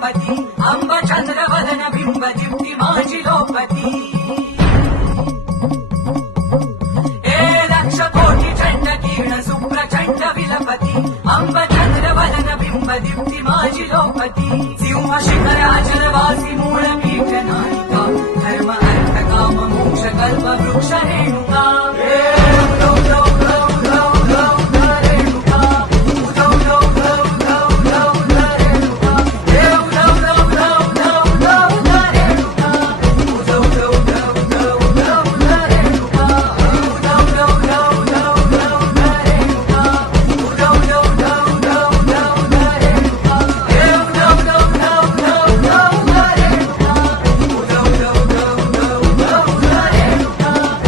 विलपती अंब चंद्र वदन बिंब दीप्ती माझी लोकती हे लक्ष कोटी चंड किरण सुप्रचंड विलपती अंब चंद्र वदन बिंब दीप्ती माझी लोकती सिंह शिखराचल वासी मूळ पीठ नायिका धर्म अर्थ काम मोक्ष कल्प वृक्ष रेणुका